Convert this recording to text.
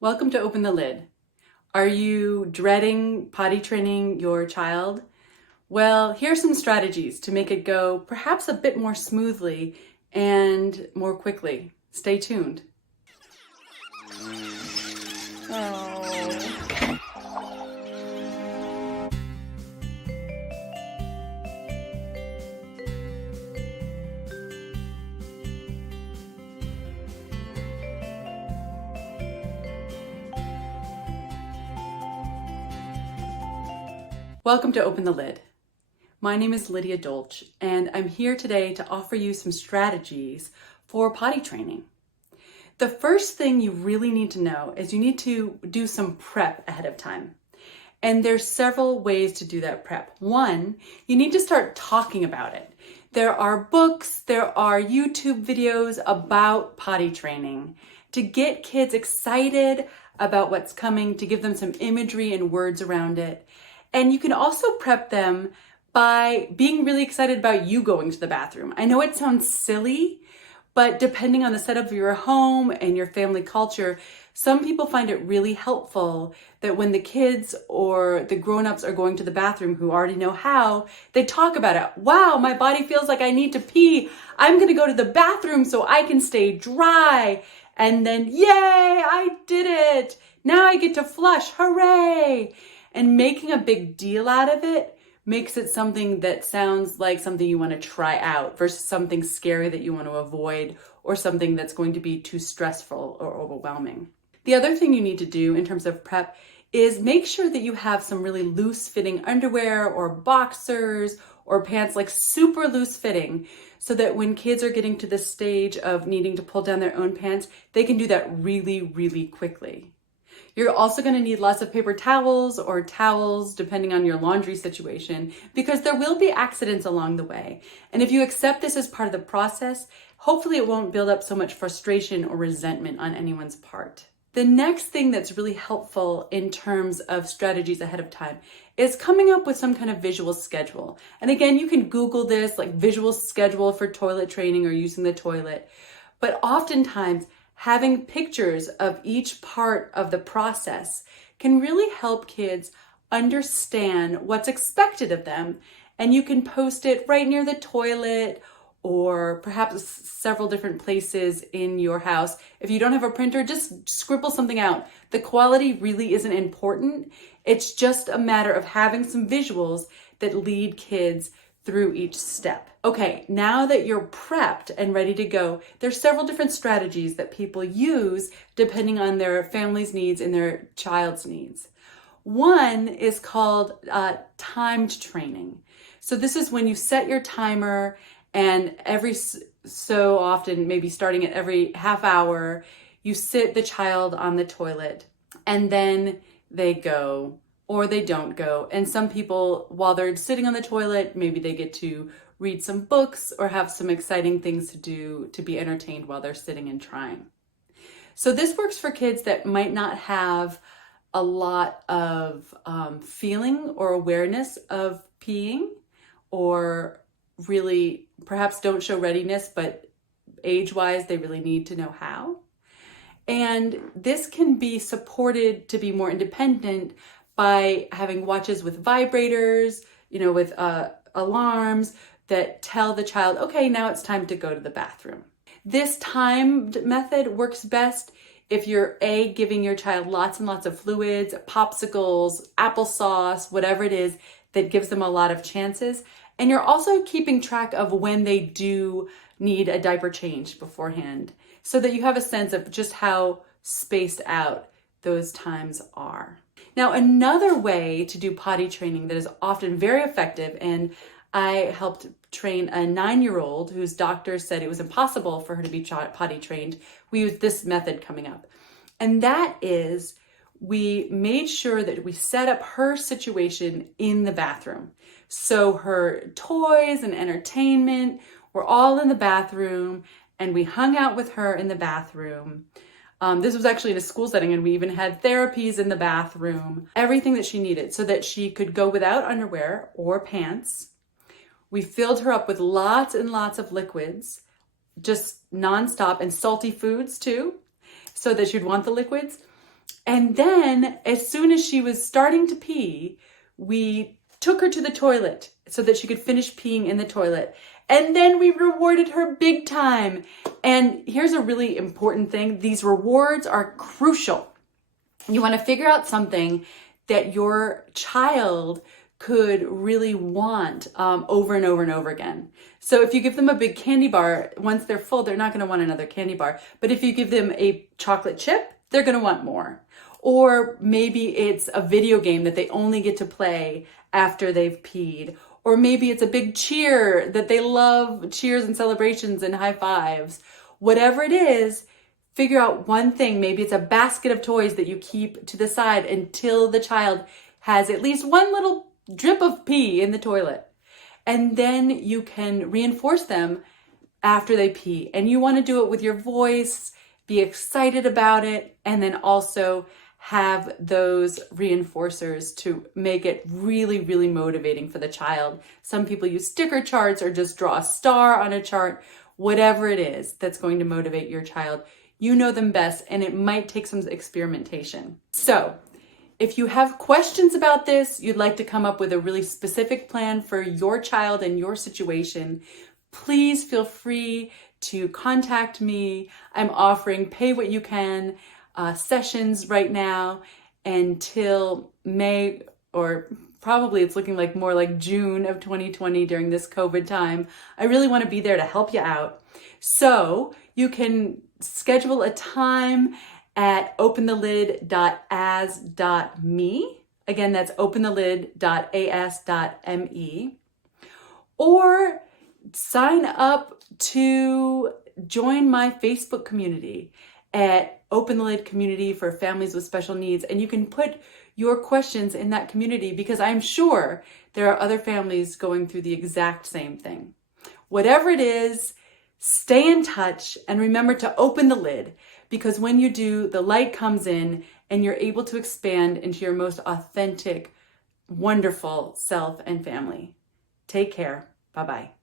Welcome to Open the Lid. Are you dreading potty training your child? Well, here's some strategies to make it go perhaps a bit more smoothly and more quickly. Stay tuned. Welcome to Open the Lid. My name is Lydia Dolch, and I'm here today to offer you some strategies for potty training. The first thing you really need to know is you need to do some prep ahead of time. And there's several ways to do that prep. One, you need to start talking about it. There are books, there are YouTube videos about potty training to get kids excited about what's coming, to give them some imagery and words around it. And you can also prep them by being really excited about you going to the bathroom. I know it sounds silly, but depending on the setup of your home and your family culture, some people find it really helpful that when the kids or the grown-ups are going to the bathroom who already know how, they talk about it. Wow, my body feels like I need to pee. I'm gonna go to the bathroom so I can stay dry. And then, yay, I did it. Now I get to flush, hooray. And making a big deal out of it makes it something that sounds like something you want to try out versus something scary that you want to avoid or something that's going to be too stressful or overwhelming. The other thing you need to do in terms of prep is make sure that you have some really loose fitting underwear or boxers or pants, like super loose fitting, so that when kids are getting to the stage of needing to pull down their own pants, they can do that really, really quickly. You're also going to need lots of paper towels or towels, depending on your laundry situation, because there will be accidents along the way. And if you accept this as part of the process, hopefully it won't build up so much frustration or resentment on anyone's part. The next thing that's really helpful in terms of strategies ahead of time is coming up with some kind of visual schedule. And again, you can Google this, like visual schedule for toilet training or using the toilet. But oftentimes, having pictures of each part of the process can really help kids understand what's expected of them. And you can post it right near the toilet or perhaps several different places in your house. If you don't have a printer, just scribble something out. The quality really isn't important. It's just a matter of having some visuals that lead kids through each step. Okay, now that you're prepped and ready to go, there's several different strategies that people use depending on their family's needs and their child's needs. One is called timed training. So this is when you set your timer and every so often, maybe starting at every half hour, you sit the child on the toilet and then they go or they don't go. And some people, while they're sitting on the toilet, maybe they get to read some books or have some exciting things to do to be entertained while they're sitting and trying. So this works for kids that might not have a lot of feeling or awareness of peeing, or really perhaps don't show readiness, but age-wise, they really need to know how. And this can be supported to be more independent by having watches with vibrators, with alarms that tell the child, okay, now it's time to go to the bathroom. This timed method works best if you're giving your child lots and lots of fluids, popsicles, applesauce, whatever it is that gives them a lot of chances. And you're also keeping track of when they do need a diaper change beforehand, so that you have a sense of just how spaced out those times are. Now, another way to do potty training that is often very effective, and I helped train a 9-year-old whose doctor said it was impossible for her to be potty trained. We used this method coming up. And that is, we made sure that we set up her situation in the bathroom. So her toys and entertainment were all in the bathroom, and we hung out with her in the bathroom. This was actually in a school setting, and we even had therapies in the bathroom, everything that she needed so that she could go without underwear or pants. We filled her up with lots and lots of liquids, just nonstop, and salty foods too, so that she'd want the liquids. And then as soon as she was starting to pee, we took her to the toilet so that she could finish peeing in the toilet. And then we rewarded her big time. And here's a really important thing. These rewards are crucial. You want to figure out something that your child could really want over and over and over again. So if you give them a big candy bar, once they're full, they're not going to want another candy bar. But if you give them a chocolate chip, they're going to want more. Or maybe it's a video game that they only get to play after they've peed. Or maybe it's a big cheer that they love, cheers and celebrations and high fives. Whatever it is, figure out one thing. Maybe it's a basket of toys that you keep to the side until the child has at least one little drip of pee in the toilet. And then you can reinforce them after they pee. And you want to do it with your voice, be excited about it, and then also have those reinforcers to make it really, really motivating for the child. Some people use sticker charts or just draw a star on a chart. Whatever it is that's going to motivate your child, you know them best, and it might take some experimentation. So if you have questions about this, you'd like to come up with a really specific plan for your child and your situation, please feel free to contact me. I'm offering pay what you can sessions right now until May, or probably it's looking like more like June of 2020 during this COVID time. I really want to be there to help you out. So you can schedule a time at openthelid.as.me. Again, that's openthelid.as.me. Or sign up to join my Facebook community at Open the Lid Community for Families with Special Needs. And you can put your questions in that community because I'm sure there are other families going through the exact same thing. Whatever it is, stay in touch and remember to open the lid, because when you do, the light comes in and you're able to expand into your most authentic, wonderful self and family. Take care. Bye-bye.